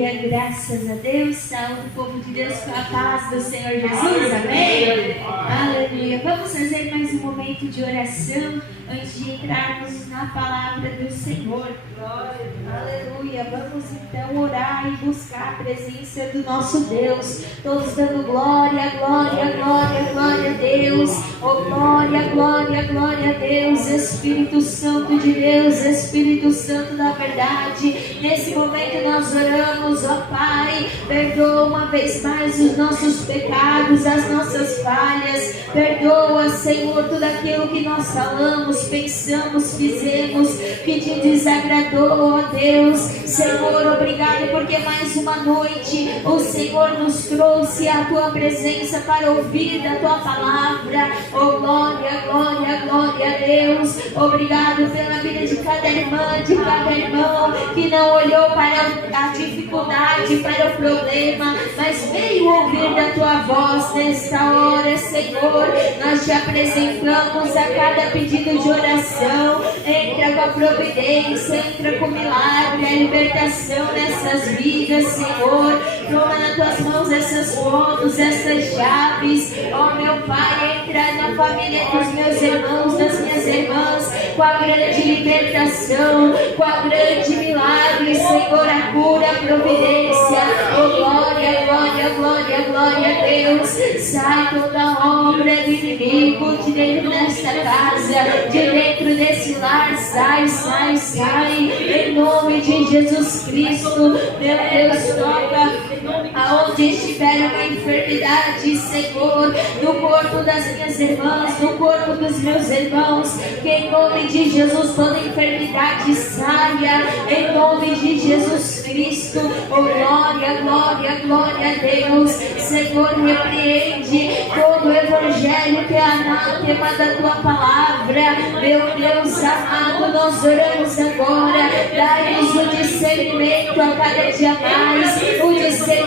Aleluia, graças a Deus. Saúde o povo de Deus com a paz do Senhor Jesus, amém? Aleluia. Vamos fazer mais um momento de oração antes de entrarmos na palavra do Senhor. Aleluia. Vamos então orar e buscar a presença do nosso Deus. Todos dando glória, glória, glória, glória a Deus. Oh, glória, glória, glória a Deus. Espírito Santo de Deus, Espírito Santo da verdade. Nesse momento nós oramos, ó Pai, perdoa uma vez mais os nossos pecados, as nossas falhas. Perdoa, Senhor, tudo aquilo que nós falamos, pensamos, fizemos, que te desagradou, ó Deus. Senhor, obrigado porque mais uma noite o Senhor nos trouxe a tua presença para ouvir da tua palavra. Oh, glória, glória, glória a Deus. Obrigado pela vida de cada irmã, de cada irmão que não olhou para a dificuldade, para o problema, mas veio ouvir da tua voz nesta hora, Senhor. Nós te apresentamos a cada pedido de oração. Entra com a providência, entra com o milagre, a libertação nessas vidas, Senhor. Toma nas tuas mãos essas fotos, essas chaves. Oh, meu Pai, entra na família dos meus irmãos, das minhas irmãs, com a grande libertação, com a grande milagre, Senhor, a cura, a providência. Oh, glória, glória, glória, glória a Deus. Sai toda obra do inimigo de dentro desta casa, de dentro desse lar. Sai, sai, sai, em nome de Jesus Cristo. Meu Deus, toca aonde estiver uma enfermidade, Senhor, no corpo das minhas irmãs, no corpo dos meus irmãos, que em nome de Jesus toda enfermidade saia, em nome de Jesus Cristo. Oh, glória, glória, glória a Deus. Senhor, repreende todo o evangelho que é anátema da tua palavra. Meu Deus amado, nós oramos agora. Dai-nos o discernimento a cada dia mais, o discernimento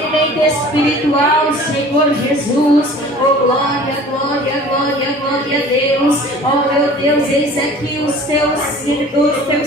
espiritual, Senhor Jesus. Oh, glória, glória, glória, glória a Deus. Oh, meu Deus, eis aqui os teus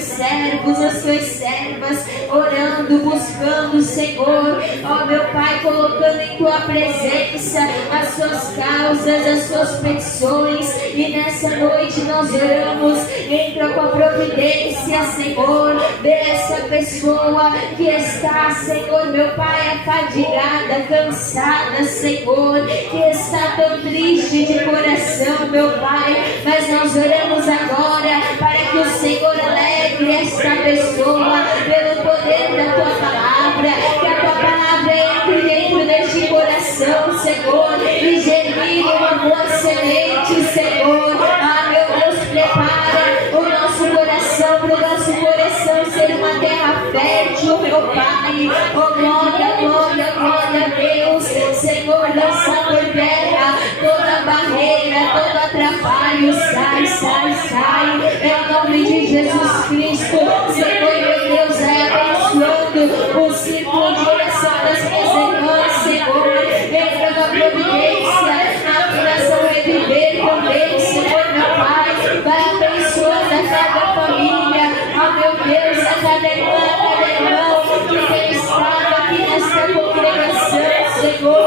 servos, as tuas servas, orando, buscando, Senhor. Oh, meu Pai, colocando em tua presença as suas causas, as suas petições. E nessa noite nós oramos, entra com a providência, Senhor, dessa pessoa que está, Senhor, meu Pai, afadigada, cansada, Senhor, que está tão triste de coração, meu Pai. Mas nós oramos agora para que o Senhor alegre esta pessoa pelo poder da tua palavra, que a tua palavra entre dentro deste coração, Senhor, e germine uma boa semente, Senhor. Ah, meu Deus, prepara o nosso coração para o nosso coração ser uma terra fértil, meu Pai. Oh, glória, glória, glória a Deus. Senhor, lança por terra toda barreira, todo atrapalho. Sai, sai, sai, em nome de Jesus Cristo. Senhor, meu Deus, abençoando o círculo de oração das minhas irmãs, Senhor. Entra na providência, na coração reviver também, Senhor, meu Pai. Vai abençoando a cada família, ó meu Deus, a cada irmã, a cada irmão que tem estado aqui nesta congregação, Senhor.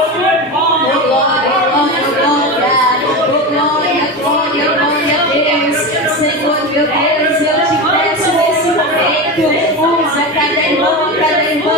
Oh, glória, glória, glória. Oh, glória, glória, glória a Deus. Senhor, meu Deus, eu te peço nesse momento, usa cada irmão,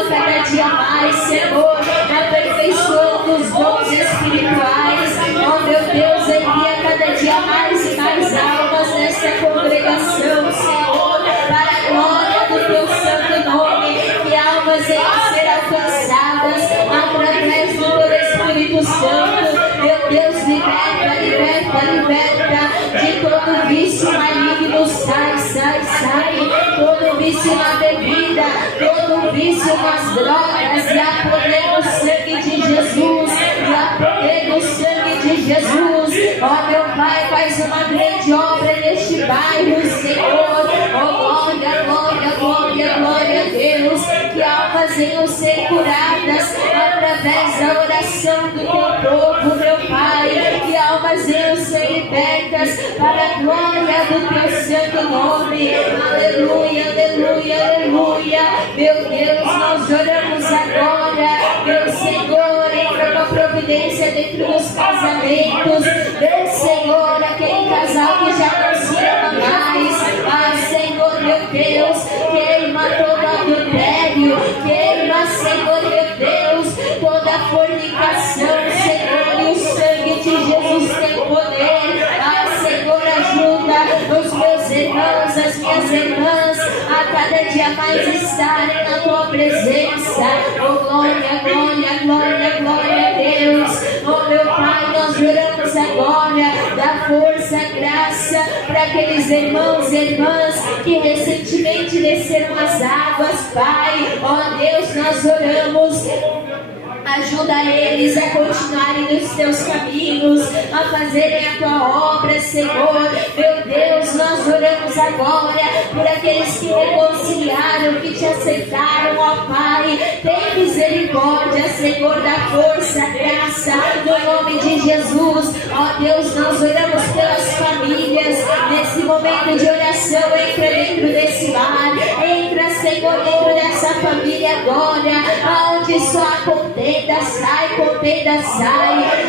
cada dia mais, Senhor, aperfeiçoando os dons espirituais. Oh, meu Deus, envia cada dia mais e mais almas nesta congregação, Senhor, para a glória do teu santo nome, que almas venham a ser alcançadas através do teu Espírito Santo. Meu Deus, liberta, liberta, liberta de todo vício maligno. Sai, sai, sai, todo vício na bebida, todo vício nas drogas. E a poder do sangue de Jesus, e a poder do sangue de Jesus. Ó, meu Pai, faz uma grande obra neste bairro, Senhor. Oh, glória, glória, glória, glória a Deus. Que almas venham ser curadas através da oração do teu povo, meu Pai. Que almas venham ser libertas para a glória do teu santo nome. Aleluia, aleluia, aleluia. Meu Deus, nós oramos agora. providência dentro dos casamentos. Deus, Senhor, aquele casal que já não se ama mais. Ah, Senhor, meu Deus, queima todo adultério, queima, Senhor, meu Deus, toda fornicação, Senhor, e o sangue de Jesus tem poder. Ah, Senhor, ajuda os meus irmãos, as minhas irmãs, a cada dia mais estarem na tua presença. Oh, glória, glória, glória, glória a Deus. Oh, meu Pai, nós oramos agora, dá força, graça para aqueles irmãos e irmãs que recentemente desceram as águas, Pai. Oh, Deus, nós oramos. Ajuda eles a continuarem nos teus caminhos, a fazerem a tua obra, Senhor. Meu Deus, nós oramos agora por aqueles que reconciliaram, que te aceitaram, ó Pai. Tem misericórdia, Senhor, da força, graça, no nome de Jesus. Ó Deus, nós oramos pelas famílias nesse momento de oração. Entra dentro desse lar, entra, Senhor, dentro dessa família agora, aonde só a contenda sai,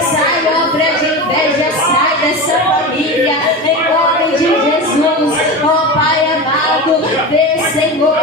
sai obra de inveja, sai dessa família, em nome de Jesus. Ó Pai amado, vê, Senhor,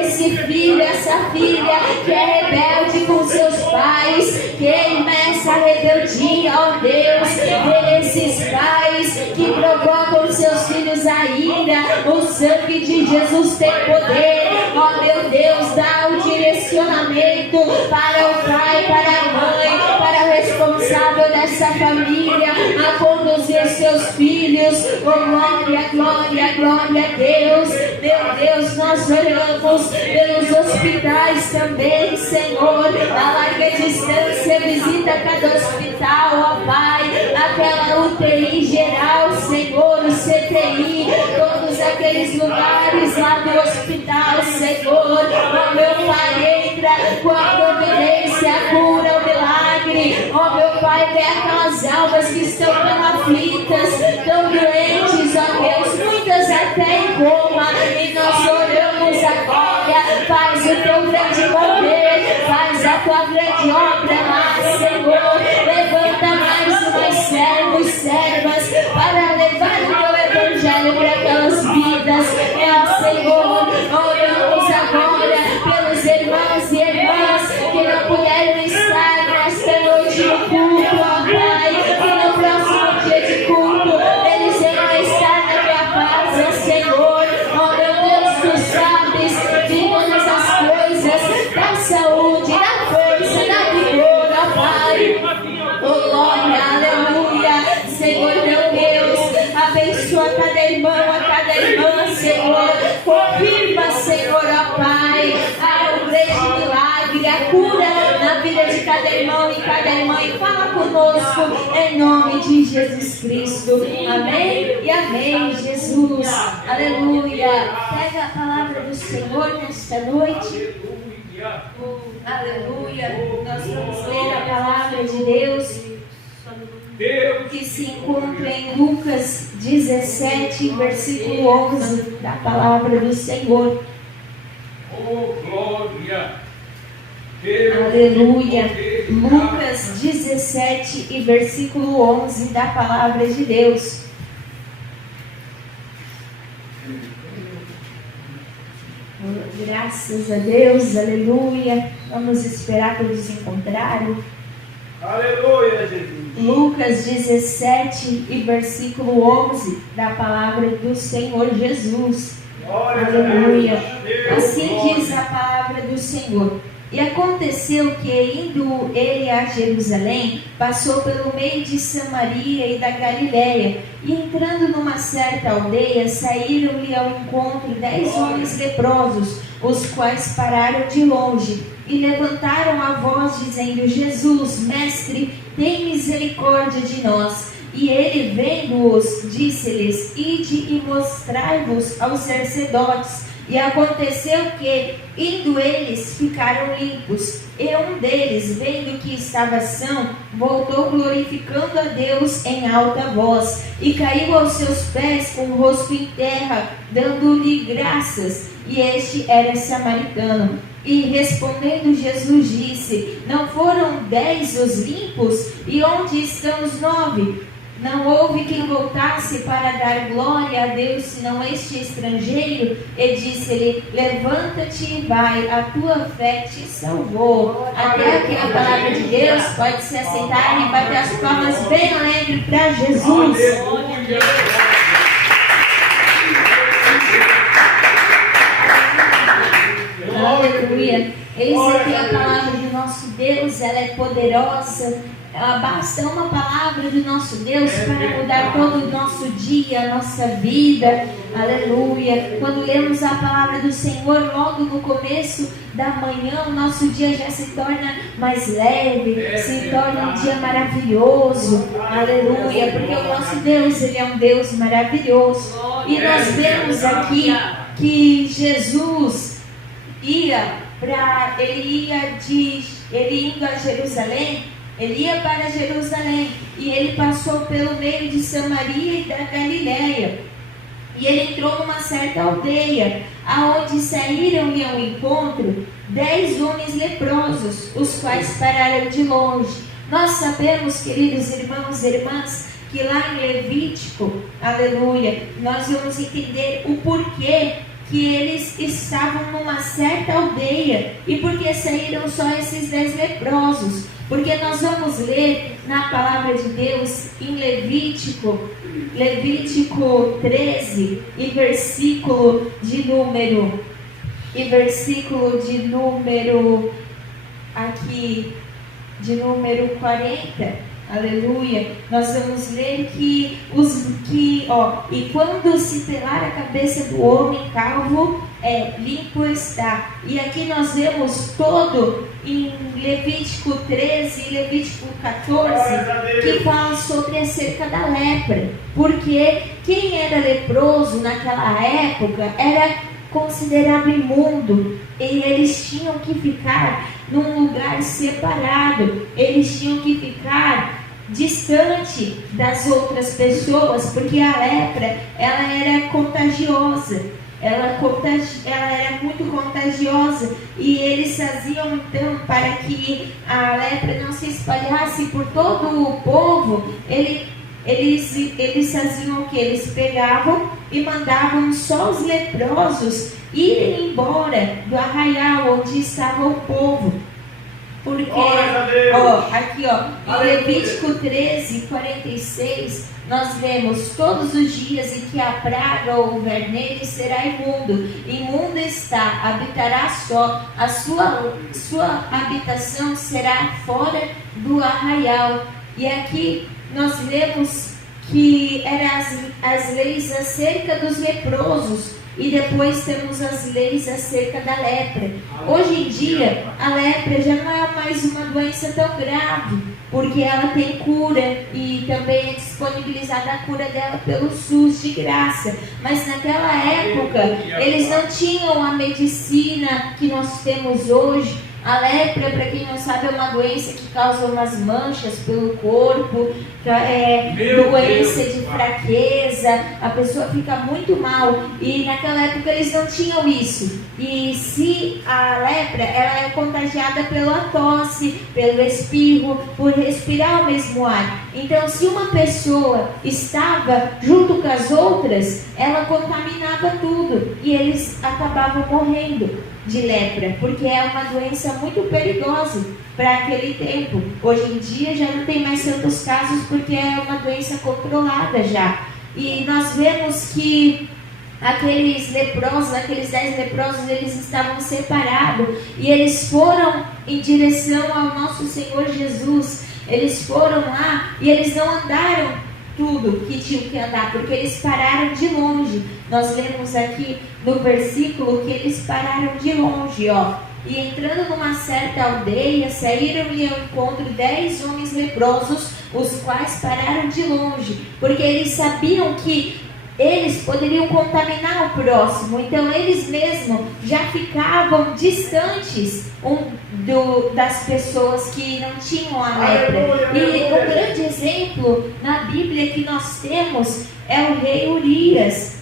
esse filho, essa filha que é rebelde com seus pais, queima essa rebeldia, ó Deus. Vê esses pais que provocam seus filhos a ira, o sangue de Jesus tem poder. Ó meu Deus, dá o direcionamento para o pai, para a mãe, para o responsável dessa família, a conduzir seus filhos. Oh, glória, glória, glória a Deus. Meu Deus, nós oramos pelos hospitais também, Senhor. A larga distância, visita cada hospital, ó Pai, aquela UTI geral, Senhor, o CTI, todos aqueles lugares lá do hospital, Senhor. Ó meu Pai, entra com a providência, a cura, o milagre. Ó meu Pai, vê aquelas almas que estão tão aflitas, tão doentes, ó Deus, muitas até em coma, e nós oramos agora. Faz o teu grande poder, faz a tua grande obra lá, Senhor. Levanta mais servos, servas, para levar o teu evangelho para aquelas vidas. Senhor, oramos agora pelos irmãos e irmãs que não puderam estar nesta noite no culto, ó Pai, que no próximo dia de culto eles irão estar na tua casa, Senhor. Ó meu Deus, tu sabes de todas as coisas, da saúde, da força, da vigor, ó Pai. Oh glória, aleluia, Senhor meu Deus, abençoa cada irmão, a cada irmã, Senhor. Confirma, Senhor, ó Pai, o grande milagre, a cura na vida de cada irmão e cada irmã. E fala conosco em nome de Jesus Cristo. Amém e amém, Jesus. Aleluia. Pega a palavra do Senhor nesta noite. Aleluia. Nós vamos ler a palavra de Deus que se encontra em Lucas 17, versículo 11, da palavra do Senhor. Oh, glória! Aleluia! Lucas 17 e versículo 11 da palavra de Deus. Graças a Deus, aleluia. Vamos esperar todos encontrarem. Aleluia, Jesus. Lucas 17 e versículo 11 da palavra do Senhor Jesus. Aleluia. Assim diz a palavra do Senhor. E aconteceu que, indo ele a Jerusalém, passou pelo meio de Samaria e da Galiléia, e entrando numa certa aldeia, saíram-lhe ao encontro 10 homens leprosos, os quais pararam de longe, e levantaram a voz, dizendo: Jesus, mestre, tem misericórdia de nós. E ele, vendo-os, disse-lhes: Ide e mostrai-vos aos sacerdotes. E aconteceu que, indo eles, ficaram limpos. E um deles, vendo que estava são, voltou glorificando a Deus em alta voz, e caiu aos seus pés com o rosto em terra, dando-lhe graças. E este era samaritano. E respondendo Jesus disse: não foram 10 os limpos? E onde estão os 9? Não houve quem voltasse para dar glória a Deus, senão este estrangeiro. E disse-lhe: levanta-te e vai, a tua fé te salvou. Até aqui a palavra de Deus. Pode se assentar e bater as palmas bem alegre para Jesus. Aleluia. Eis aqui a palavra do nosso Deus, ela é poderosa. Basta uma palavra do nosso Deus para mudar todo o nosso dia, a nossa vida. Aleluia. Quando lemos a palavra do Senhor logo no começo da manhã, o nosso dia já se torna mais leve, se torna um dia maravilhoso. Aleluia. Porque o nosso Deus, ele é um Deus maravilhoso. E nós vemos aqui que Jesus ele indo a Jerusalém, ele ia para Jerusalém e ele passou pelo meio de Samaria e da Galileia. E ele entrou numa certa aldeia, aonde saíram e ao encontro 10 homens leprosos, os quais pararam de longe. Nós sabemos, queridos irmãos e irmãs, que lá em Levítico, aleluia, nós vamos entender o porquê que eles estavam numa certa aldeia e porque saíram só esses 10 leprosos. Porque nós vamos ler na palavra de Deus em Levítico 13 e versículo de número aqui de número 40. Aleluia. Nós vamos ler e quando se pelar a cabeça do homem calvo, limpo está. E aqui nós vemos todo em Levítico 13 e Levítico 14 que fala sobre acerca da lepra. Porque quem era leproso naquela época era considerado imundo, e eles tinham que ficar num lugar separado, eles tinham que ficar distante das outras pessoas, porque a lepra, ela era contagiosa, ela era muito contagiosa, e eles faziam então, para que a lepra não se espalhasse por todo o povo, eles faziam o que? Eles pegavam e mandavam só os leprosos irem embora do arraial onde estava o povo. Porque, aqui em Levítico 13, 46, nós vemos: todos os dias em que a praga houver nele será imundo, imundo está, habitará só, a sua habitação será fora do arraial. E aqui nós vemos que eram as leis acerca dos leprosos, e depois temos as leis acerca da lepra. Hoje em dia, a lepra já não é mais uma doença tão grave, porque ela tem cura e também é disponibilizada a cura dela pelo SUS de graça. Mas naquela época, eles não tinham a medicina que nós temos hoje. A lepra, para quem não sabe, é uma doença que causa umas manchas pelo corpo, doença de fraqueza, a pessoa fica muito mal, e naquela época eles não tinham isso. E se a lepra, ela é contagiada pela tosse, pelo espirro, por respirar o mesmo ar. Então, se uma pessoa estava junto com as outras, ela contaminava tudo, e eles acabavam morrendo de lepra, porque é uma doença muito perigosa para aquele tempo. Hoje em dia já não tem mais tantos casos, porque é uma doença controlada já. E nós vemos que aqueles 10 leprosos, eles estavam separados, e eles foram em direção ao nosso Senhor Jesus. Eles foram lá e eles não andaram tudo que tinham que andar, porque eles pararam de longe. Nós lemos aqui no versículo que eles pararam de longe, e entrando numa certa aldeia, saíram-lhe ao encontro 10 homens leprosos, os quais pararam de longe, porque eles sabiam que eles poderiam contaminar o próximo. Então eles mesmos já ficavam distantes das pessoas que não tinham a lepra. E um grande exemplo na Bíblia que nós temos é o rei Urias.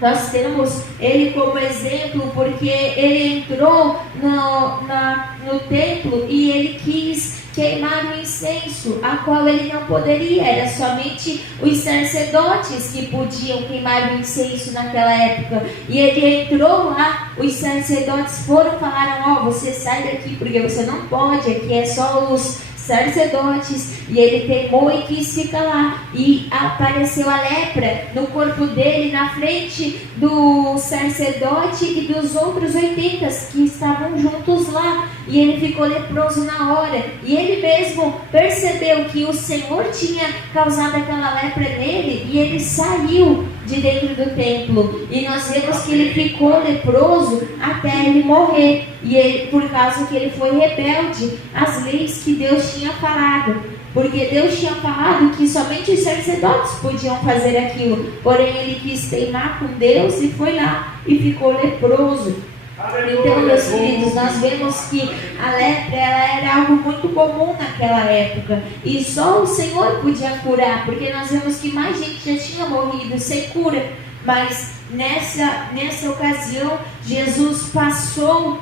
Nós temos ele como exemplo porque ele entrou no templo e ele quis queimar o incenso, a qual ele não poderia, era somente os sacerdotes que podiam queimar o incenso naquela época. E ele entrou lá, os sacerdotes falaram: você sai daqui porque você não pode, aqui é só os sacerdotes. E ele teimou e quis ficar lá, e apareceu a lepra no corpo dele, na frente do sacerdote e dos outros 80 que estavam juntos lá, e ele ficou leproso na hora. E ele mesmo percebeu que o Senhor tinha causado aquela lepra nele, e ele saiu de dentro do templo, e nós vemos que ele ficou leproso até ele morrer, e ele, por causa que ele foi rebelde às leis que Deus tinha falado, porque Deus tinha falado que somente os sacerdotes podiam fazer aquilo, porém ele quis teimar com Deus e foi lá e ficou leproso. Então, meus queridos, nós vemos que a lepra ela era algo muito comum naquela época, e só o Senhor podia curar, porque nós vemos que mais gente já tinha morrido sem cura. Mas nessa ocasião, Jesus passou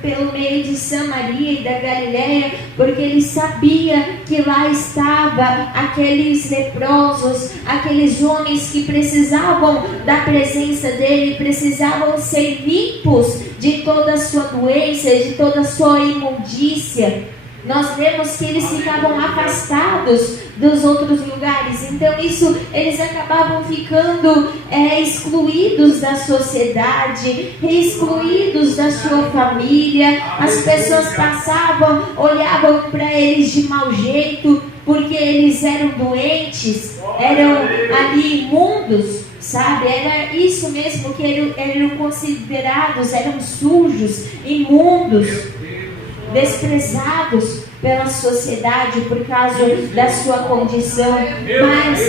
pelo meio de Samaria e da Galileia, porque ele sabia que lá estavam aqueles leprosos, aqueles homens que precisavam da presença dele, precisavam ser limpos de toda a sua doença, de toda a sua imundícia. Nós vemos que eles ficavam afastados dos outros lugares, então eles acabavam ficando excluídos da sociedade, excluídos da sua família. As pessoas passavam, olhavam para eles de mau jeito, porque eles eram doentes, eram ali imundos, sabe? Era isso mesmo, que eram considerados, eram sujos, imundos, desprezados pela sociedade por causa da sua condição. Mas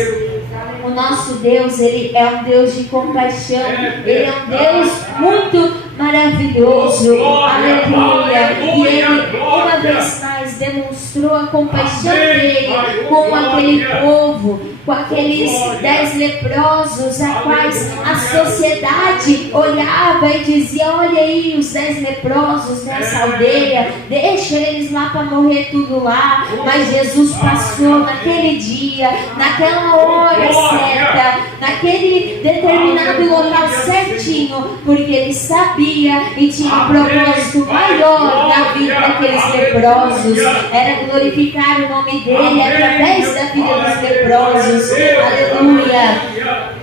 o nosso Deus, ele é um Deus de compaixão, ele é um Deus muito maravilhoso, aleluia. E ele uma vez mais demonstrou a compaixão dele com aquele povo, com aqueles 10 leprosos, a quais a sociedade olhava e dizia: olha aí os 10 leprosos nessa aldeia, deixa eles lá para morrer tudo lá. Mas Jesus passou naquele dia, naquela hora certa, naquele determinado local certinho, porque ele sabia e tinha um propósito maior na vida daqueles leprosos, era glorificar o nome dele através da vida dos leprosos. Aleluia.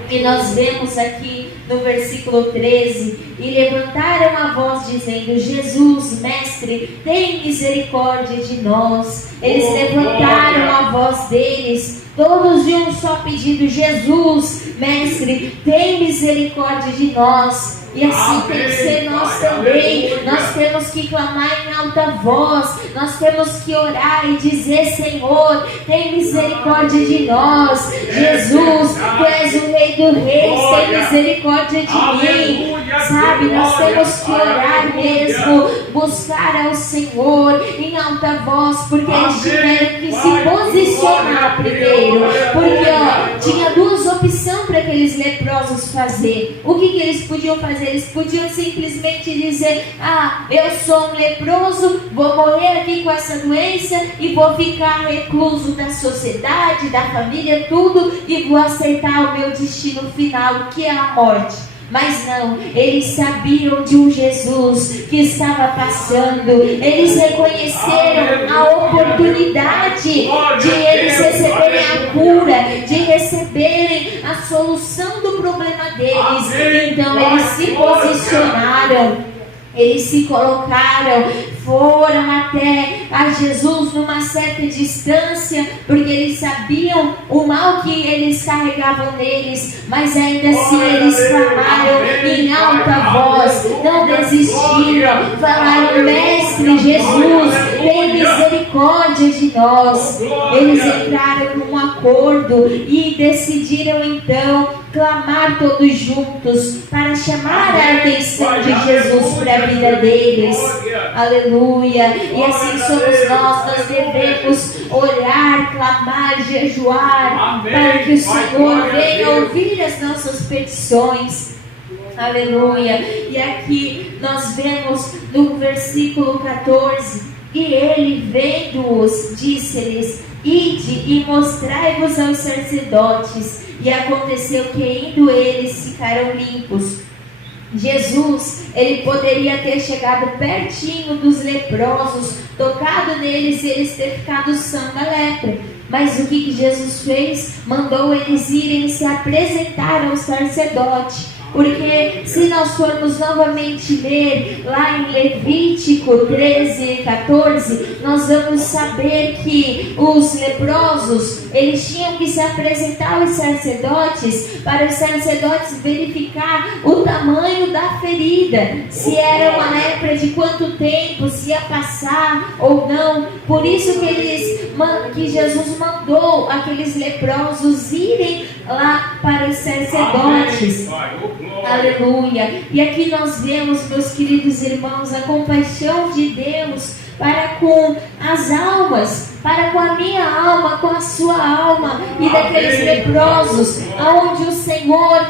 E nós vemos aqui no versículo 13: e levantaram a voz dizendo: Jesus, mestre, tem misericórdia de nós. Eles levantaram a voz deles, todos de um só pedido: Jesus, mestre, tem misericórdia de nós. E assim tem que ser nós também. Nós temos que clamar em alta voz, nós temos que orar e dizer: Senhor, tem misericórdia de nós. Jesus, Tu és o Rei dos Reis, tem misericórdia de mim. Sabe, nós temos que orar mesmo, buscar ao Senhor em alta voz, porque eles tiveram que se posicionar primeiro, porque tinha duas opções para aqueles leprosos fazer. O que eles podiam fazer? Eles podiam simplesmente dizer: eu sou um leproso, vou morrer aqui com essa doença e vou ficar recluso da sociedade, da família, tudo, e vou aceitar o meu destino final, que é a morte. Mas não, eles sabiam de um Jesus que estava passando. Eles reconheceram a oportunidade de eles receberem a cura, de receberem a solução do problema deles. Então eles se posicionaram, eles se colocaram, foram até a Jesus numa certa distância, porque eles sabiam o mal que eles carregavam neles, mas ainda assim eles clamaram em alta voz, não desistiram, falaram: Mestre Jesus, tem misericórdia misericórdia de nós. Eles entraram num acordo e decidiram então clamar todos juntos para chamar a atenção de Jesus para a vida deles. Aleluia. E assim somos nós devemos orar, clamar, jejuar, para que o Senhor venha ouvir as nossas petições. Aleluia. E aqui nós vemos no versículo 14: e ele, vendo-os, disse-lhes: ide e mostrai-vos aos sacerdotes. E aconteceu que, indo eles, ficaram limpos. Jesus, ele poderia ter chegado pertinho dos leprosos, tocado neles e eles ter ficado são da lepra. Mas o que Jesus fez? Mandou eles irem se apresentar ao sacerdote. Porque se nós formos novamente ler lá em Levítico 13 e 14, nós vamos saber que os leprosos, eles tinham que se apresentar aos sacerdotes, para os sacerdotes verificar o tamanho da ferida, se era uma lepra de quanto tempo, se ia passar ou não. Por isso que Jesus mandou aqueles leprosos irem lá para os sacerdotes. Aleluia. E aqui nós vemos, meus queridos irmãos, a compaixão de Deus para com as almas, para com a minha alma, com a sua alma e daqueles leprosos, aonde o Senhor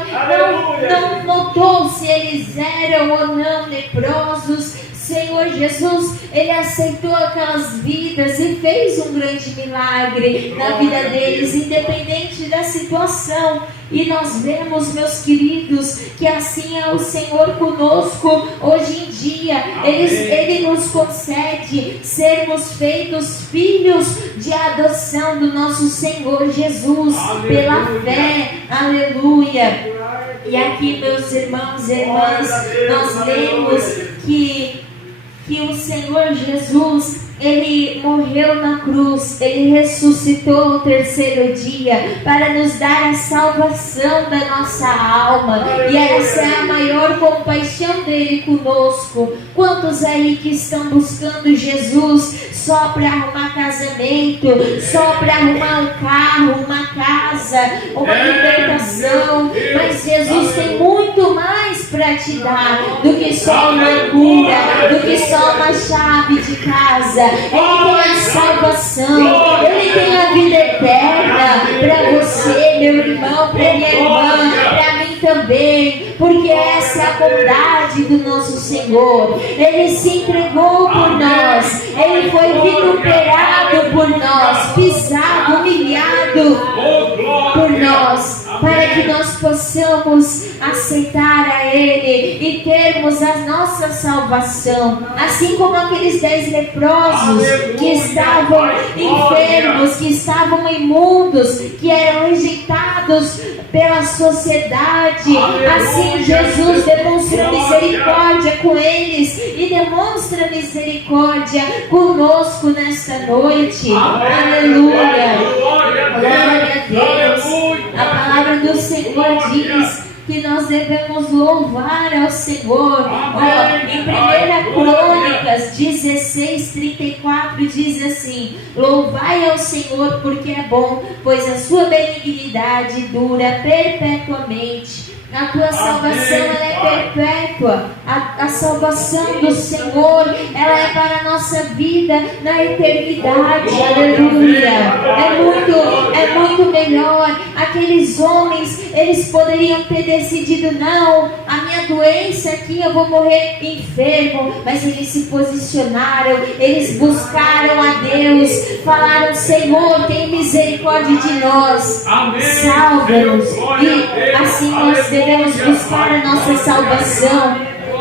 não notou se eles eram ou não leprosos. Senhor Jesus, Ele aceitou aquelas vidas e fez um grande milagre na vida deles, independente da situação. E nós vemos, meus queridos, que assim é o Senhor conosco hoje em dia. Ele nos concede sermos feitos filhos de adoção do nosso Senhor Jesus, pela fé. Aleluia. E aqui, meus irmãos e irmãs, nós lemos que o Senhor Jesus, Ele morreu na cruz, Ele ressuscitou no terceiro dia para nos dar a salvação da nossa alma. E essa é a maior compaixão dele conosco. Quantos aí que estão buscando Jesus só para arrumar casamento, só para arrumar um carro, uma casa, uma libertação? Mas Jesus tem muito mais para te dar do que só uma cura, do que só uma chave de casa. Ele tem a salvação, Ele tem a vida eterna para você, meu irmão, para minha irmã, para mim também, porque essa é a bondade do nosso Senhor. Ele se entregou por nós, Ele foi vituperado por nós, pisado, humilhado por nós, para que nós possamos aceitar a Ele e termos a nossa salvação. Assim como aqueles 10 leprosos que estavam enfermos, que estavam imundos, que eram rejeitados pela sociedade, assim Jesus demonstra misericórdia com eles e demonstra misericórdia conosco nesta noite. Aleluia. Glória a Deus. A palavra do Senhor diz que nós devemos louvar ao Senhor. Em 1 Crônicas 16:34 diz assim: louvai ao Senhor porque é bom, pois a sua benignidade dura perpetuamente. A tua salvação, ela é perpétua. A salvação do Senhor, ela é para a nossa vida na eternidade. Aleluia. É muito melhor. Aqueles homens, eles poderiam ter decidido: não, a minha doença aqui, eu vou morrer enfermo. Mas eles se posicionaram, eles buscaram a Deus, falaram: Senhor, tem misericórdia de nós, salva-nos. E assim nós devemos buscar a nossa salvação,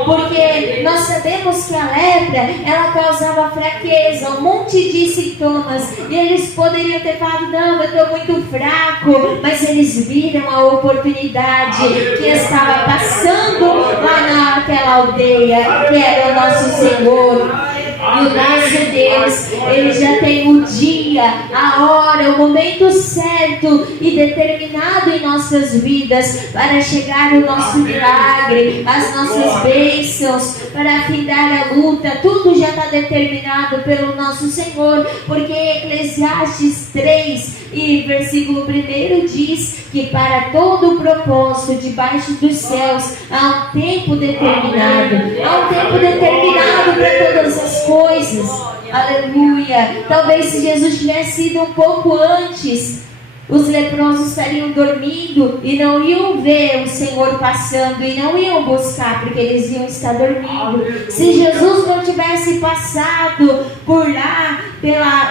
porque nós sabemos que a lepra, ela causava fraqueza, um monte de sintomas, e eles poderiam ter falado: não, eu estou muito fraco, mas eles viram a oportunidade que estava passando lá naquela aldeia, que era o nosso Senhor. E o nosso Deus, Ele já tem o dia, a hora, o momento certo e determinado em nossas vidas para chegar o nosso milagre, as nossas bênçãos, para afindar a luta. Tudo já está determinado pelo nosso Senhor, porque Eclesiastes 3 e versículo 1 diz que para todo o propósito debaixo dos céus há um tempo determinado, há um tempo determinado para todas as coisas. Aleluia. Talvez se Jesus tivesse ido um pouco antes, os leprosos estariam dormindo e não iam ver o Senhor passando e não iam buscar, porque eles iam estar dormindo. Se Jesus não tivesse passado por lá,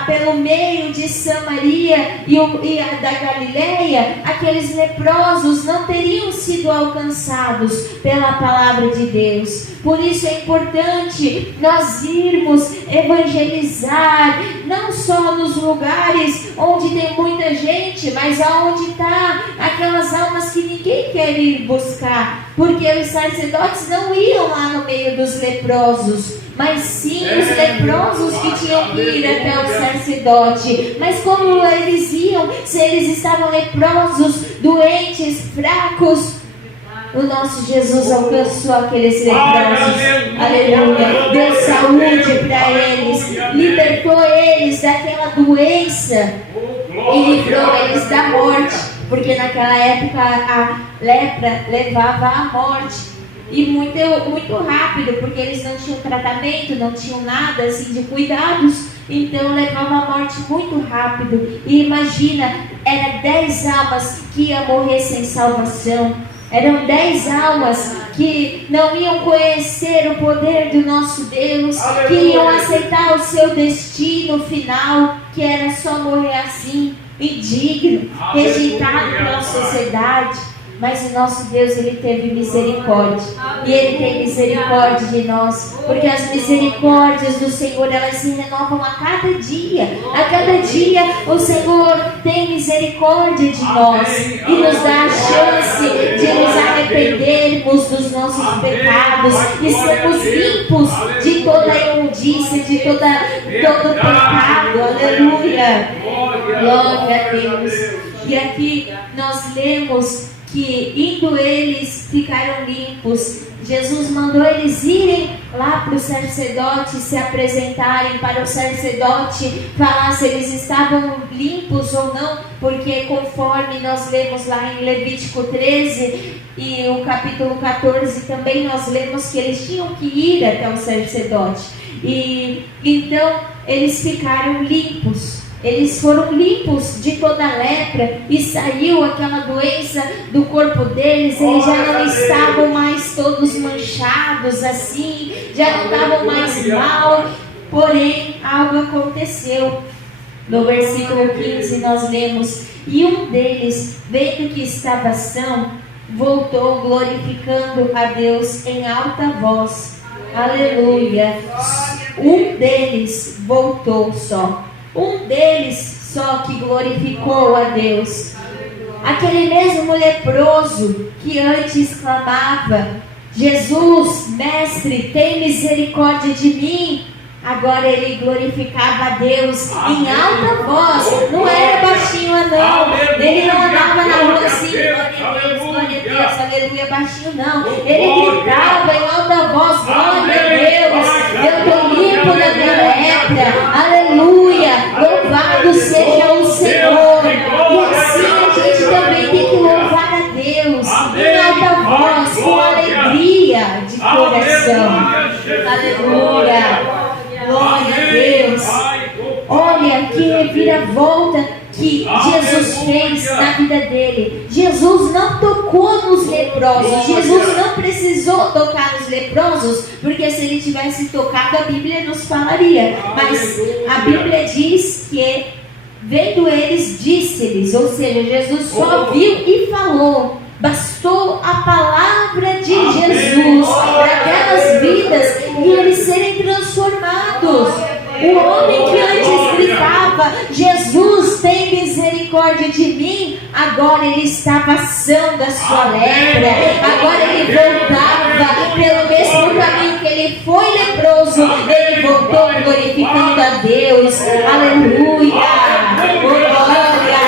pelo meio de Samaria e da Galileia, aqueles leprosos não teriam sido alcançados pela palavra de Deus. Por isso é importante nós irmos evangelizar, não só nos lugares onde tem muita gente, mas aonde está aquelas almas que ninguém quer ir buscar, porque os sacerdotes não iam lá no meio dos leprosos, mas sim os leprosos que tinham que ir até o sacerdote. Mas como eles iam, se eles estavam leprosos, doentes, fracos, o nosso Jesus alcançou aqueles leprosos, aleluia, deu saúde para eles, libertou eles daquela doença e livrou eles da morte, porque naquela época a lepra levava à morte. E muito rápido, porque eles não tinham tratamento, não tinham nada assim de cuidados, então levava à morte muito rápido. E imagina, era 10 almas que iam morrer sem salvação. Eram 10 almas que não iam conhecer o poder do nosso Deus, que iam aceitar o seu destino final, que era só morrer assim, indigno, rejeitado pela sociedade. Mas o nosso Deus, Ele teve misericórdia. E Ele tem misericórdia de nós. Porque as misericórdias do Senhor, elas se renovam a cada dia. A cada dia o Senhor tem misericórdia de nós. E nos dá a chance de nos arrependermos dos nossos pecados. E sermos limpos de toda a imundícia, de todo o pecado. Aleluia. Glória a Deus. E aqui nós lemos que indo eles ficaram limpos. Jesus mandou eles irem lá para o sacerdote, se apresentarem para o sacerdote, falar se eles estavam limpos ou não, porque conforme nós lemos lá em Levítico 13 e o capítulo 14 também nós lemos que eles tinham que ir até o sacerdote. E então eles ficaram limpos. Eles foram limpos de toda a lepra e saiu aquela doença do corpo deles. Eles já não estavam mais todos manchados assim, já não estavam mais mal. Porém, algo aconteceu. No versículo 15 nós lemos: e um deles, vendo que estava são, voltou glorificando a Deus em alta voz. Aleluia. Um deles voltou só. Um deles só que glorificou a Deus. Aquele mesmo leproso que antes clamava: Jesus, mestre, tem misericórdia de mim. Agora ele glorificava a Deus em alta voz. Não era baixinho não. Ele não andava na rua assim: glória a Deus, aleluia, baixinho não. Ele gritava em alta voz: glória a Deus, eu estou limpo da minha lepra, aleluia, louvado seja o Senhor. E assim a gente também tem que louvar a Deus em alta voz, com alegria de coração. Aleluia. Glória a Deus. Olha que reviravolta que Jesus fez na vida dele. Jesus não tocou nos leprosos. Jesus não precisou tocar nos leprosos, porque se ele tivesse tocado, a Bíblia nos falaria. Mas a Bíblia diz que vendo eles, disse-lhes, ou seja, Jesus só viu e falou. Bastou a palavra de Jesus para aquelas vidas e eles serem transformados. O homem que antes gritava: Jesus, tem misericórdia de mim, agora ele estava sã da sua lepra. Agora ele voltava pelo mesmo caminho que ele ele foi leproso, ele voltou glorificando a Deus. Aleluia! Oh, glória!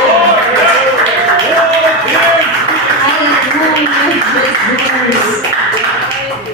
Aleluia, Jesus!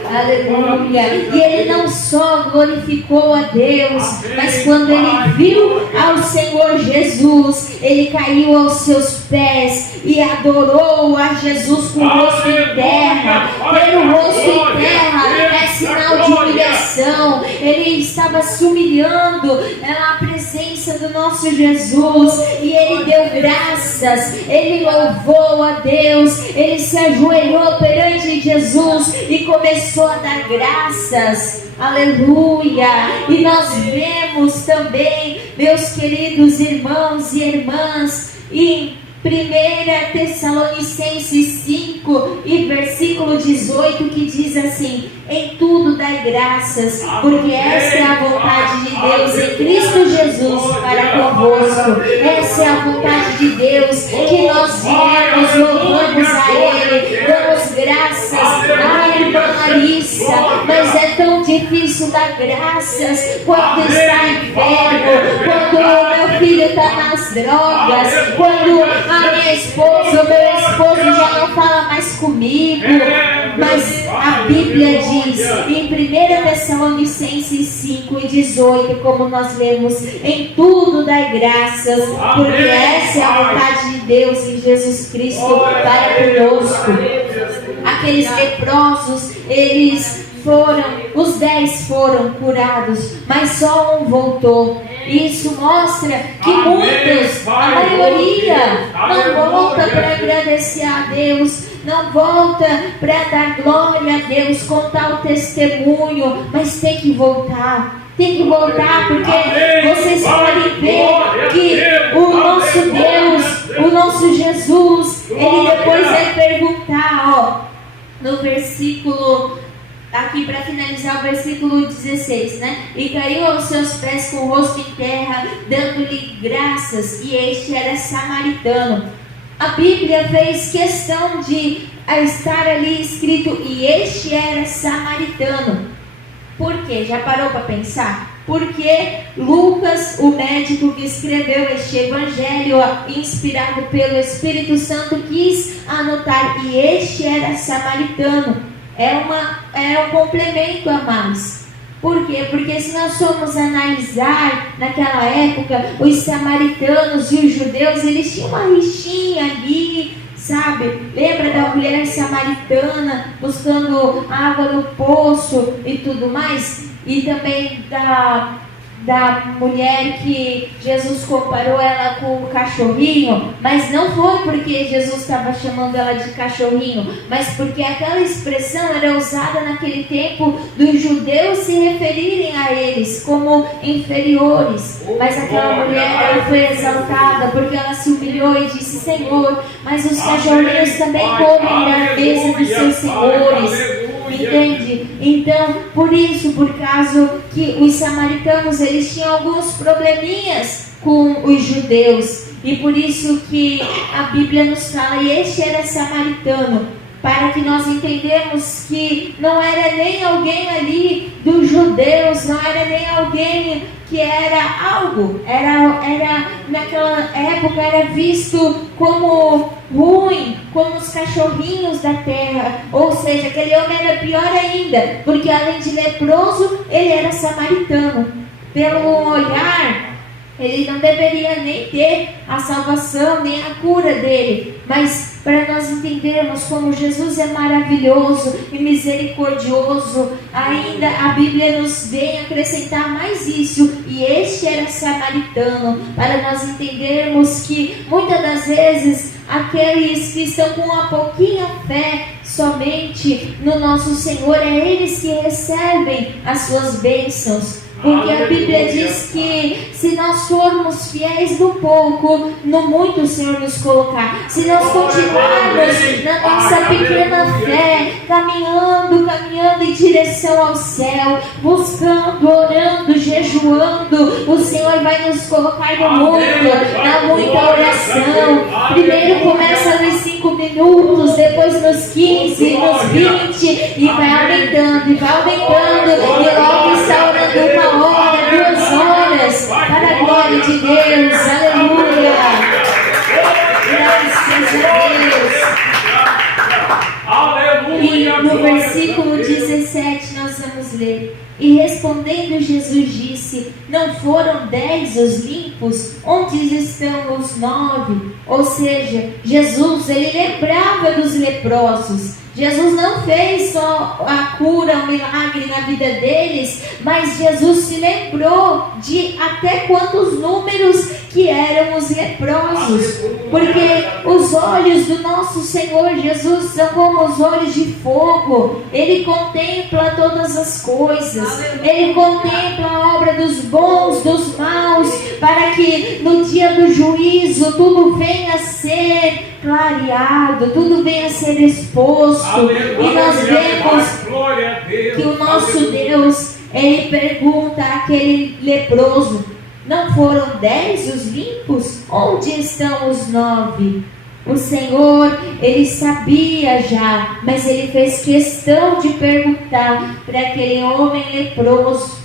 Aleluia! E ele não só glorificou a Deus, mas quando ele viu ao Senhor Jesus, ele caiu aos seus pés e adorou a Jesus com o rosto em terra. Ter o rosto em terra é sinal de humilhação. Ele estava se humilhando na presença do nosso Jesus e ele deu graças, ele louvou a Deus, ele se ajoelhou perante Jesus e começou a dar graças. Aleluia! E nós vemos também, meus queridos irmãos e irmãs, em 1 Tessalonicenses 5 e versículo 18, que diz assim: em tudo dai graças, porque esta é a vontade de Deus em Cristo Jesus para convosco. Essa é a vontade de Deus, que nós viemos, louvamos a Ele, damos graças à irmã Larissa, mas é tão difícil dar graças quando está enfermo, quando o meu filho está nas drogas, quando a minha esposa, o meu esposo já não fala mais comigo. Mas a Bíblia diz em 1 Tessalonicenses 5 e 18, como nós lemos: em tudo dai graças, porque essa é a vontade de Deus em Jesus Cristo para conosco. Aqueles leprosos, os 10 foram curados, mas só um voltou. Isso mostra que muitos, a maioria, não volta para agradecer a Deus, não volta para dar glória a Deus, contar o testemunho, mas tem que voltar. Tem que voltar, porque vocês podem ver que o nosso Deus, o nosso Jesus, ele depois vai perguntar, no versículo, aqui para finalizar o versículo 16, né? E caiu aos seus pés com o rosto em terra, dando-lhe graças, e este era samaritano. A Bíblia fez questão de estar ali escrito: e este era samaritano. Por quê? Já parou para pensar? Porque Lucas, o médico que escreveu este evangelho, inspirado pelo Espírito Santo, quis anotar: e este era samaritano. É um complemento a mais. Por quê? Porque se nós formos analisar, naquela época, os samaritanos e os judeus, eles tinham uma rixinha ali, sabe? Lembra da mulher samaritana buscando água no poço e tudo mais? E também da mulher que Jesus comparou ela com o cachorrinho, mas não foi porque Jesus estava chamando ela de cachorrinho, mas porque aquela expressão era usada naquele tempo dos judeus se referirem a eles como inferiores. Mas aquela mulher, ela foi exaltada porque ela se humilhou e disse: Senhor, mas os cachorrinhos também comem da mesa dos seus senhores. Entende? Então, por causa que os samaritanos, eles tinham alguns probleminhas com os judeus, e por isso que a Bíblia nos fala: e este era samaritano, para que nós entendamos que não era nem alguém ali dos judeus, não era nem alguém que era algo, naquela época era visto como ruim, como os cachorrinhos da terra. Ou seja, aquele homem era pior ainda, porque além de leproso, ele era samaritano. Pelo olhar, ele não deveria nem ter a salvação, nem a cura dele. Mas para nós entendermos como Jesus é maravilhoso e misericordioso, ainda a Bíblia nos vem acrescentar mais isso: e este era samaritano, para nós entendermos que muitas das vezes aqueles que estão com uma pouquinha fé somente no nosso Senhor, é eles que recebem as suas bênçãos. Porque a Bíblia diz que se nós formos fiéis no pouco, no muito o Senhor nos colocar. Se nós continuarmos na nossa pequena fé, caminhando em direção ao céu, buscando, orando, jejuando, o Senhor vai nos colocar no muito, na muita oração. Primeiro começa nos 5 minutos minutos, depois nos 15, nos 20, e vai aumentando, e logo está orando 1 hora, 2 horas, para a glória de Deus, aleluia. Graças a Deus. E no versículo 17 nós vamos ler: e respondendo Jesus disse: não foram 10 os limpos? Onde estão os 9? Ou seja, Jesus, ele lembrava dos leprosos. Jesus não fez só a cura, o milagre na vida deles, mas Jesus se lembrou de até quantos números que eram os leprosos, porque os olhos do nosso Senhor Jesus são como os olhos de fogo. Ele contempla todas as coisas, ele contempla a obra dos bons, dos maus, para que no dia do juízo tudo venha a ser clareado, tudo venha a ser exposto. E nós vemos que o nosso Deus, ele pergunta àquele leproso: não foram 10 os limpos? Onde estão os 9? O Senhor, ele sabia já, mas ele fez questão de perguntar para aquele homem leproso.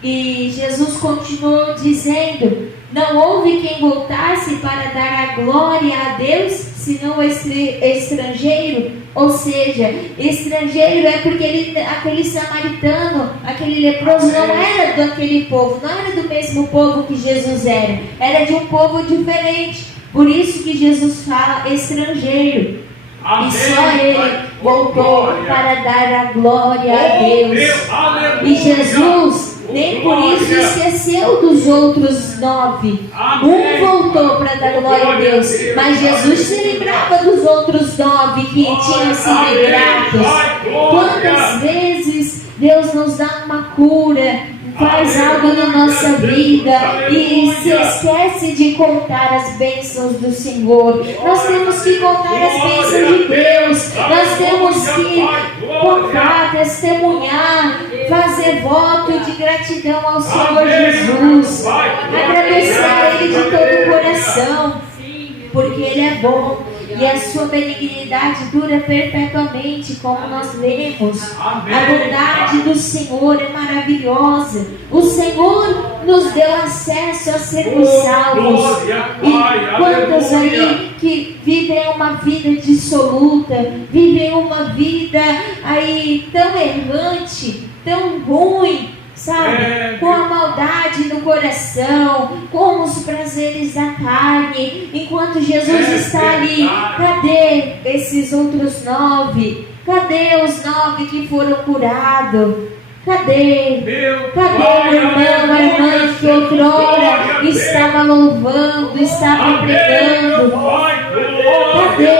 E Jesus continuou dizendo: não houve quem voltasse para dar a glória a Deus, senão estrangeiro. Ou seja, estrangeiro é porque aquele samaritano, aquele leproso, não era daquele povo, não era do mesmo povo que Jesus era de um povo diferente. Por isso que Jesus fala estrangeiro. E só ele voltou para dar a glória a Deus. E Jesus nem por isso esqueceu dos outros 9. Um voltou para dar glória a Deus, mas Jesus se lembrava dos outros 9 que tinham sido gratos. Quantas vezes Deus nos dá uma cura, faz algo na nossa vida e se esquece de contar as bênçãos do Senhor. Nós temos que contar as bênçãos de Deus. Nós temos que contar, testemunhar, fazer voto de gratidão ao Senhor Jesus, agradecer a Ele de todo o coração, porque Ele é bom e a sua benignidade dura perpetuamente, como nós lemos. A bondade do Senhor é maravilhosa. O Senhor nos deu acesso a sermos salvos. E quantos aí que vivem uma vida dissoluta, vivem uma vida aí tão errante, tão ruim, sabe? Com a maldade no coração, com os prazeres da carne, enquanto Jesus está ali. Cadê esses outros 9? Cadê os 9 que foram curados? Cadê? Cadê o irmão, a irmã que outrora estava louvando, estava pregando? Cadê?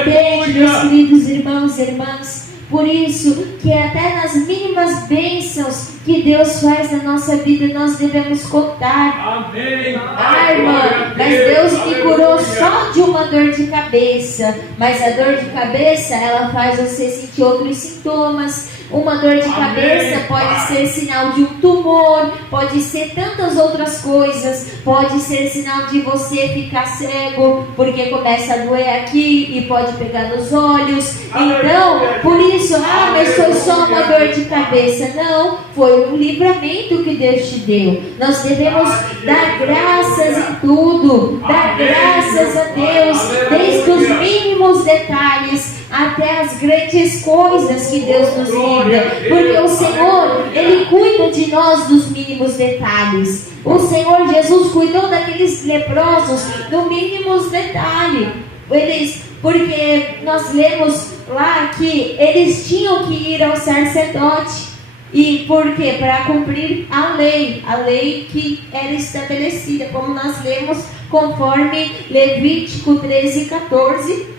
Entende, meus queridos irmãos e irmãs? Por isso que até nas mínimas bênçãos que Deus faz na nossa vida, nós devemos contar. Amém. Ah, irmã, mas Deus me curou só de uma dor de cabeça. Mas a dor de cabeça, ela faz você sentir outros sintomas. Uma dor de cabeça pode ser sinal de um tumor, pode ser tantas outras coisas, pode ser sinal de você ficar cego, porque começa a doer aqui e pode pegar nos olhos. Então, por isso, mas foi só uma dor de cabeça. Não, foi um livramento que Deus te deu. Nós devemos dar graças em tudo, dar graças a Deus, desde os mínimos detalhes até as grandes coisas que Deus nos livra, porque o Senhor, Ele cuida de nós dos mínimos detalhes. O Senhor Jesus cuidou daqueles leprosos no mínimos detalhes. Porque nós lemos lá que eles tinham que ir ao sacerdote. E por quê? Para cumprir a lei que era estabelecida, como nós lemos conforme Levítico 13:14.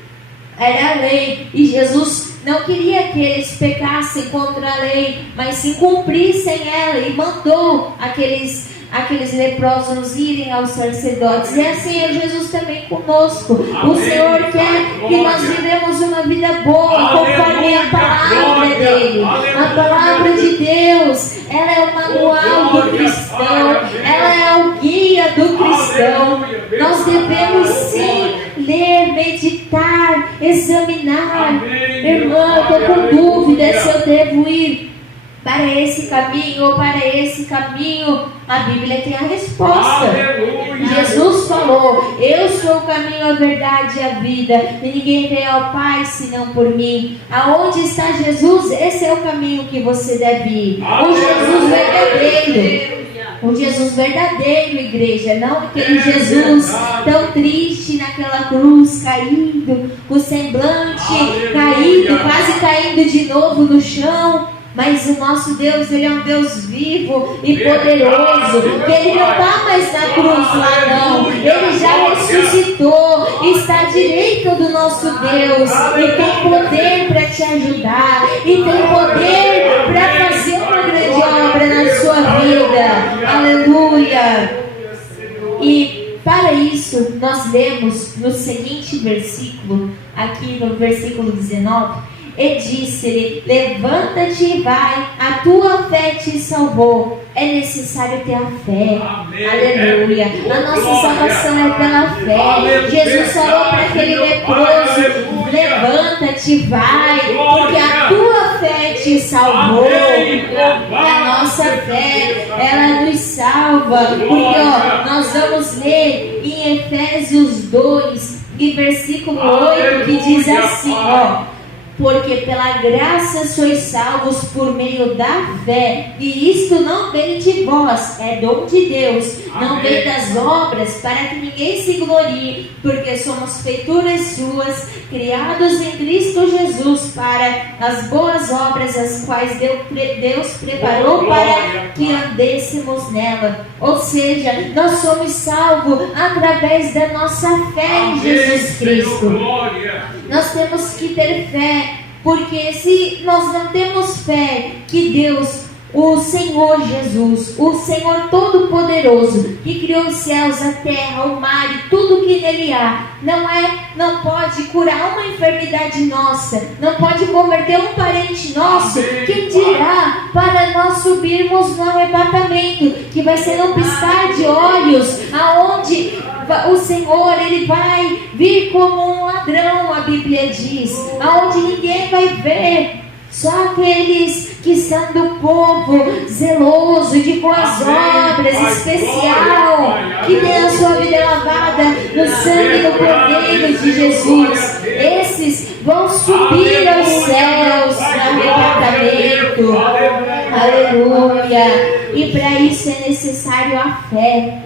Era a lei, e Jesus não queria que eles pecassem contra a lei, mas sim cumprissem ela, e mandou aqueles leprosos irem aos sacerdotes. E assim é Jesus também conosco. O Senhor quer que nós vivemos uma vida boa, conforme a palavra dele. A palavra de Deus, ela é o manual do cristão, ela é o guia do cristão. Nós devemos sim ler, meditar, examinar. Amém. Irmã, eu estou com dúvida se eu devo ir para esse caminho ou para esse caminho. A Bíblia tem a resposta. Aleluia. Jesus falou: eu sou o caminho, a verdade e a vida, e ninguém vem ao Pai senão por mim. Aonde está Jesus? Esse é o caminho que você deve ir. O Jesus verdadeiro. O Jesus verdadeiro, igreja, não aquele Jesus tão triste naquela cruz, caído, com o semblante caído, quase caindo de novo no chão. Mas o nosso Deus, Ele é um Deus vivo e poderoso, que Ele não está mais na cruz lá não, Ele já ressuscitou, está à direita do nosso Deus, e tem poder para te ajudar, e tem poder para fazer uma grande obra na sua vida. Aleluia! E para isso nós lemos no seguinte versículo, aqui no versículo 19, e disse-lhe: levanta-te e vai, a tua fé te salvou. É necessário ter a fé. Amém. Aleluia. A nossa salvação é pela fé. Jesus falou para aquele leproso: levanta-te, vai, porque a tua fé te salvou. A nossa fé, ela nos salva. Porque nós vamos ler em Efésios 2, em versículo 8, que diz assim, porque pela graça sois salvos por meio da fé, e isto não vem de vós, é dom de Deus, não vem das obras, para que ninguém se glorie, porque somos feituras suas, criados em Cristo Jesus, para as boas obras, as quais Deus preparou para que andêssemos nela. Ou seja, nós somos salvos através da nossa fé em Jesus Cristo. Nós temos que ter fé, porque se nós não temos fé que Deus, o Senhor Jesus, o Senhor Todo-Poderoso, que criou os céus, a terra, o mar e tudo que nele há, não pode curar uma enfermidade nossa, não pode converter um parente nosso, quem dirá para nós subirmos no arrebatamento, que vai ser um piscar de olhos, aonde o Senhor, Ele vai vir como um ladrão, a Bíblia diz, aonde ninguém vai ver, só aqueles que são do povo zeloso, de boas obras, especial, que tem a sua vida lavada no sangue do Cordeiro de Jesus. Esses vão subir aos céus no arrebatamento. Aleluia. E para isso é necessário a fé.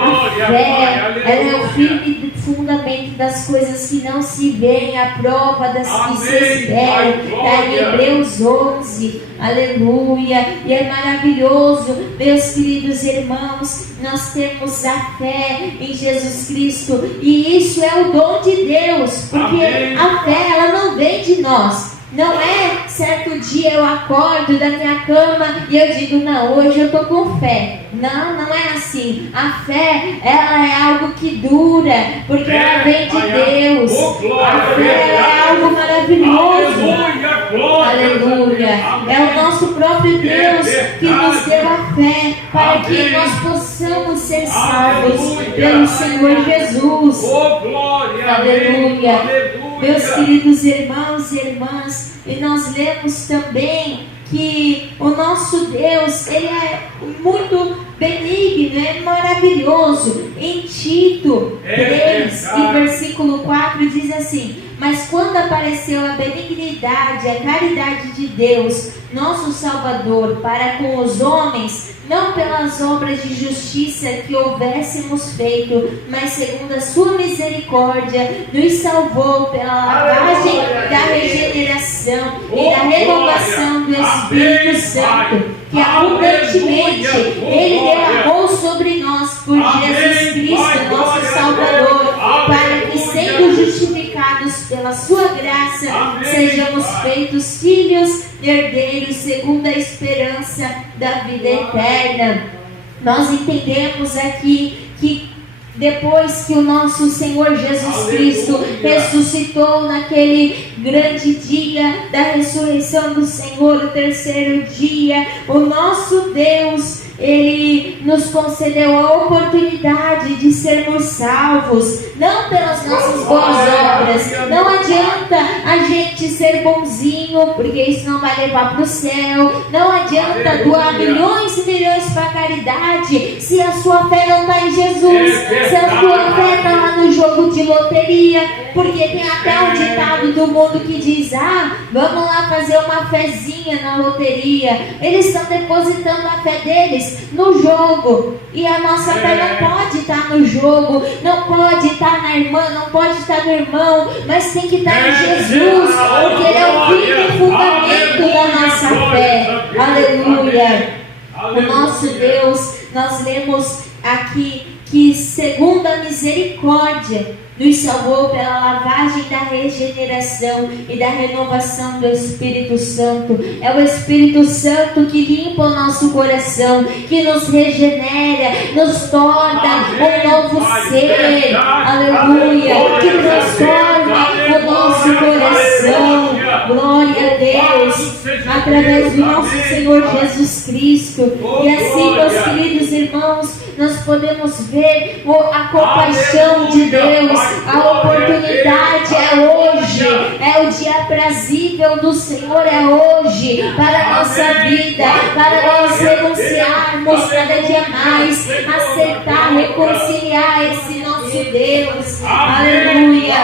A fé, ela é o firme fundamento das coisas que não se veem, a prova das que se esperam. Está em Hebreus 11. Aleluia. E é maravilhoso, meus queridos irmãos, nós temos a fé em Jesus Cristo, e isso é o dom de Deus, porque a fé, ela não vem de nós. Não é certo dia eu acordo da minha cama e eu digo, não, hoje eu estou com fé. Não, não é assim. A fé, ela é algo que dura, porque ela vem de Deus. A fé é algo maravilhoso. Aleluia. É o nosso próprio Deus que nos deu a fé para que nós possamos ser salvos pelo Senhor Jesus. Aleluia. Meus queridos irmãos e irmãs, e nós lemos também que o nosso Deus, Ele é muito benigno, é maravilhoso. Em Tito 3, em versículo 4, diz assim: mas quando apareceu a benignidade, a caridade de Deus, nosso Salvador, para com os homens, não pelas obras de justiça que houvéssemos feito, mas segundo a sua misericórdia, nos salvou pela lavagem da regeneração e da renovação do Espírito Santo, que abundantemente Ele derramou sobre nós por Jesus Cristo, nosso Salvador, para que, sendo justificados pela sua graça, sejamos feitos filhos, herdeiros segundo a esperança da vida eterna. Nós entendemos aqui que depois que o nosso Senhor Jesus Cristo ressuscitou naquele grande dia da ressurreição do Senhor, o terceiro dia, o nosso Deus, Ele nos concedeu a oportunidade de sermos salvos, não pelas nossas boas obras. Não adianta a gente ser bonzinho, porque isso não vai levar para o céu. Não adianta doar milhões e milhões para caridade se a sua fé não está em Jesus, se a sua fé está lá no jogo de loteria, porque tem até um ditado do mundo que diz: vamos lá fazer uma fezinha na loteria. Eles estão depositando a fé deles no jogo, e a nossa fé não pode estar no jogo, não pode estar na irmã, não pode estar no irmão, mas tem que estar em Jesus, porque Ele é o fim e fundamento da nossa fé. Aleluia. O nosso Deus, nós lemos aqui que segundo a misericórdia nos salvou pela lavagem da regeneração e da renovação do Espírito Santo. É o Espírito Santo que limpa o nosso coração, que nos regenera, nos torna um novo ser. Aleluia. Que transforma o nosso coração. Glória a Deus. Através do nosso Senhor Jesus Cristo. E assim, meus queridos irmãos, nós podemos ver a compaixão de Deus. A oportunidade é hoje, é o dia aprazível do Senhor, é hoje, para a nossa vida, para nós renunciarmos cada dia mais, aceitar, reconciliar esse nosso Deus. Aleluia.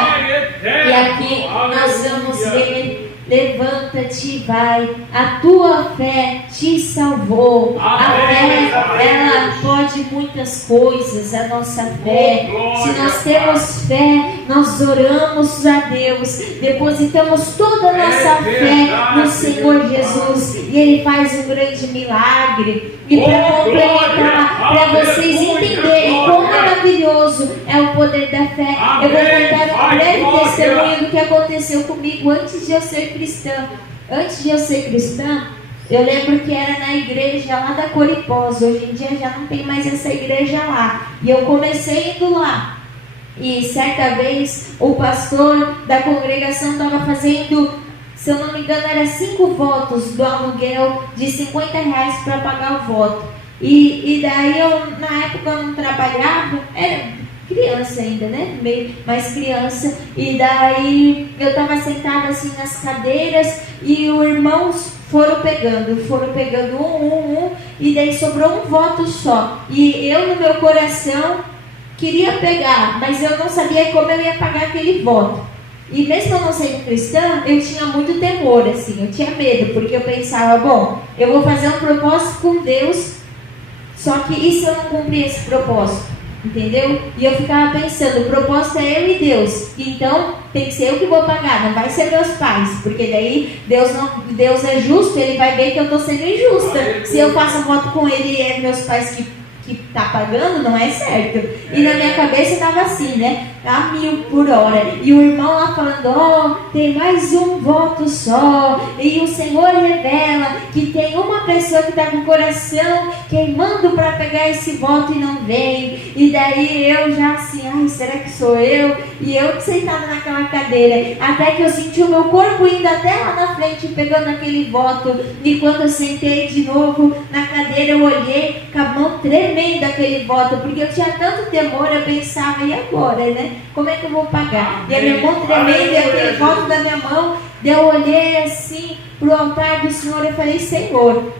E aqui nós vamos ver: levanta-te e vai, a tua fé te salvou. A fé, ela pode muitas coisas, a nossa fé. Se nós temos fé, nós oramos a Deus, depositamos toda a nossa fé no Senhor Jesus, e Ele faz um grande milagre. E para complementar, para vocês entenderem quão maravilhoso é o poder da fé, eu vou contar um breve testemunho do que aconteceu comigo antes de eu ser cristã. Antes de eu ser cristã, eu lembro que era na igreja lá da Coripós. Hoje em dia já não tem mais essa igreja lá. E eu comecei indo lá. E certa vez o pastor da congregação estava fazendo, se eu não me engano, era 5 votos do aluguel de R$50 para pagar o voto. E daí na época eu não trabalhava, era criança ainda, né? Meio mais criança. E daí eu estava sentada assim nas cadeiras e os irmãos foram pegando um, e daí sobrou um voto só. E eu, no meu coração, queria pegar, mas eu não sabia como eu ia pagar aquele voto. E mesmo eu não sendo cristã, eu tinha muito temor, assim, eu tinha medo, porque eu pensava: bom, eu vou fazer um propósito com Deus, só que e se eu não cumprir esse propósito? Entendeu? E eu ficava pensando: o propósito é eu e Deus, então tem que ser eu que vou pagar, não vai ser meus pais, porque daí Deus é justo, Ele vai ver que eu estou sendo injusta. Se eu faço voto com Ele e é meus pais que tá pagando, não é certo. E na minha cabeça estava assim, né? A 1000 por hora. E o irmão lá falando: tem mais um voto só. E o Senhor revela que tem uma pessoa que está com o coração queimando para pegar esse voto e não vem. E daí eu já assim: será que sou eu? E eu sentada naquela cadeira, até que eu senti o meu corpo indo até lá na frente pegando aquele voto. E quando eu sentei de novo na cadeira, eu olhei com a mão tremenda aquele voto, porque eu tinha tanto temor. Eu pensava: e agora, né? Como é que eu vou pagar? E a minha mão tremenda, aquele voto da minha mão. Eu olhei assim para o altar do Senhor e falei: Senhor,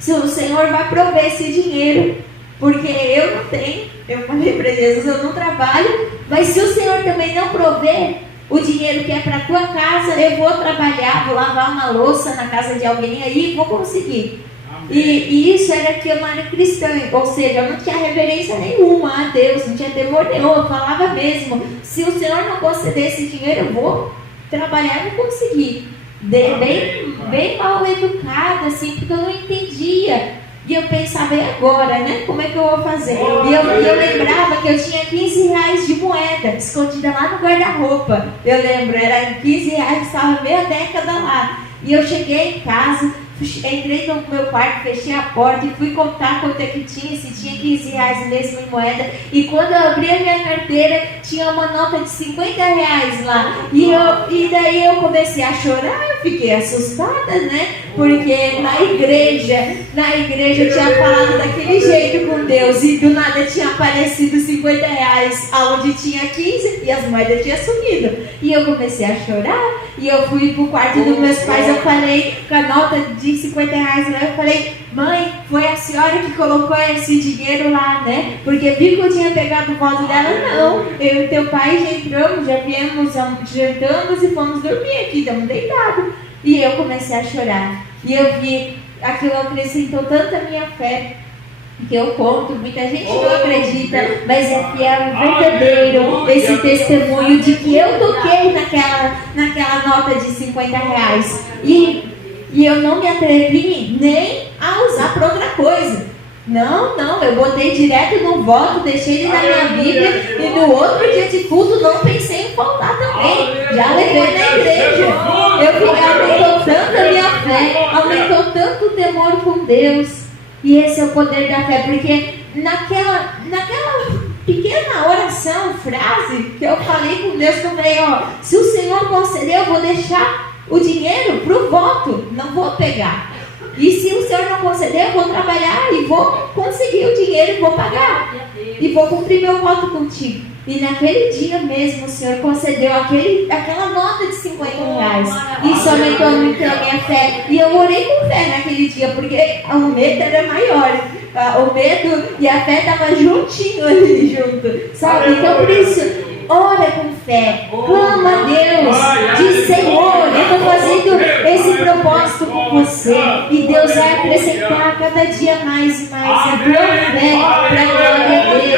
se o Senhor vai prover esse dinheiro, porque eu não tenho. Eu falei para Jesus: eu não trabalho, mas se o Senhor também não prover o dinheiro que é para a tua casa, eu vou trabalhar, vou lavar uma louça na casa de alguém aí e vou conseguir. E isso era que eu não era cristã, ou seja, eu não tinha reverência nenhuma a Deus, não tinha temor nenhum. Eu falava mesmo: se o Senhor não conceder esse dinheiro, eu vou trabalhar e vou conseguir. Bem mal educada, assim, porque eu não entendia. E eu pensava: e agora, né? Como é que eu vou fazer? E eu lembrava que eu tinha R$15 de moeda escondida lá no guarda-roupa. Eu lembro, era R$15, estava meia década lá. E eu cheguei em casa, entrei no meu quarto, fechei a porta e fui contar quanto é que tinha, se tinha 15 reais mesmo em moeda. E quando eu abri a minha carteira, tinha uma nota de 50 reais lá. E daí eu comecei a chorar, eu fiquei assustada, né? Porque na igreja eu tinha falado daquele jeito com Deus e do nada tinha aparecido 50 reais, aonde tinha 15 e as moedas tinham sumido. E eu comecei a chorar e eu fui pro quarto dos meus pais, eu falei com a nota de 50 reais lá, eu falei: mãe, foi a senhora que colocou esse dinheiro lá, né? Porque viu que eu tinha pegado o voto dela. Não, eu e teu pai já entramos, já viemos, jantamos e fomos dormir aqui, estamos deitados. E eu comecei a chorar. E eu vi, aquilo acrescentou tanto a minha fé, que eu conto, muita gente não acredita, mas é fiel, verdadeiro esse testemunho de que eu toquei naquela nota de 50 reais. E eu não me atrevi nem a usar para outra coisa. Não, eu botei direto no voto, deixei ele na minha Bíblia e no outro dia de culto não pensei em faltar também. Já levei na igreja. Aumentou tanto a minha fé, aumentou tanto o temor com Deus. E esse é o poder da fé, porque naquela pequena oração, frase que eu falei com Deus, que eu falei: se o Senhor conceder, eu vou deixar o dinheiro para o voto, não vou pegar. E se o Senhor não conceder, eu vou trabalhar e vou conseguir o dinheiro e vou pagar. E vou cumprir meu voto contigo. E naquele dia mesmo o Senhor concedeu aquela nota de 50 reais. Isso aumentou muito a minha fé. E eu orei com fé naquele dia, porque o medo era maior. O medo e a fé estavam juntinho ali junto. Sabe? Então por isso, ora com fé, clama a Deus, diz: Senhor, eu estou fazendo esse propósito com você, e Deus vai acrescentar cada dia mais e mais a tua fé para a glória dele.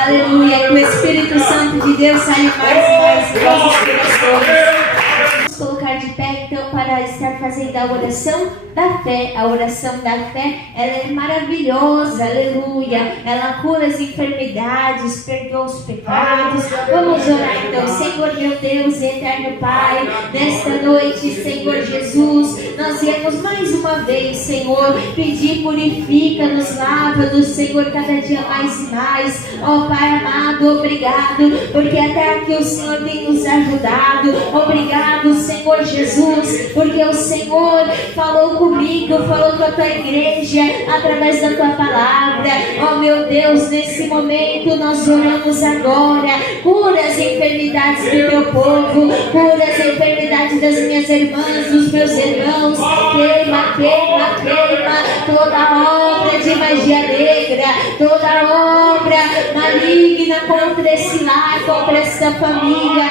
Aleluia, que o Espírito Santo de Deus saia mais e mais em nossos corações. Vamos colocar de pé então para estar fazendo a oração da fé. A oração da fé, ela é maravilhosa, aleluia. Ela cura as enfermidades, perdoa os pecados. Vamos orar então. Senhor meu Deus e eterno Pai, nesta noite, Senhor Jesus, nós viemos mais uma vez, Senhor, pedir: purifica-nos, lava-nos, Senhor, cada dia mais e mais. Ó Pai amado, obrigado, porque até aqui o Senhor tem nos ajudado. Obrigado, Senhor Jesus, porque o Senhor falou comigo, falou com a tua igreja através da tua palavra. Ó meu Deus, nesse momento nós oramos agora. Cura as enfermidades do teu povo, cura as enfermidades das minhas irmãs, dos meus irmãos. Queima toda obra de magia negra, toda obra maligna contra esse lar, contra esta família.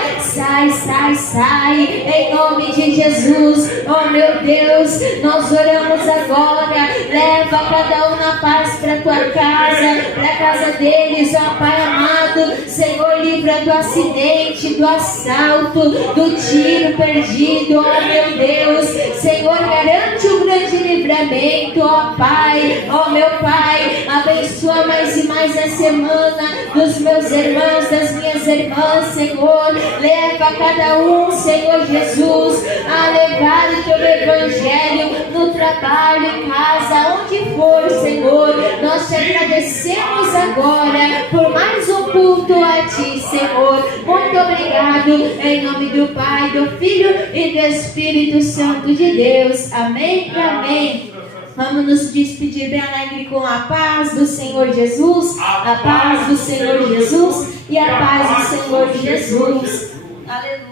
Sai, em nome de Jesus. Oh meu Deus, nós oramos agora. Leva cada um na paz para a tua casa, para a casa deles, ó Pai amado. Senhor, livra do acidente, do assalto, do tiro perdido, ó meu Deus. Senhor, garante um grande livramento, ó Pai, ó meu Pai. Abençoa mais e mais a semana dos meus irmãos, das minhas irmãs, Senhor. Leva cada um, Senhor Jesus, a levar o teu evangelho no trabalho, em casa, onde for, Senhor. Nós te agradecemos agora por mais um culto a ti, Senhor. Muito obrigado, em nome do Pai, do Filho e do Espírito Santo de Deus. Amém e amém. Vamos nos despedir bem alegre com a paz do Senhor Jesus, a paz do Senhor Jesus e a paz do Senhor Jesus. Aleluia.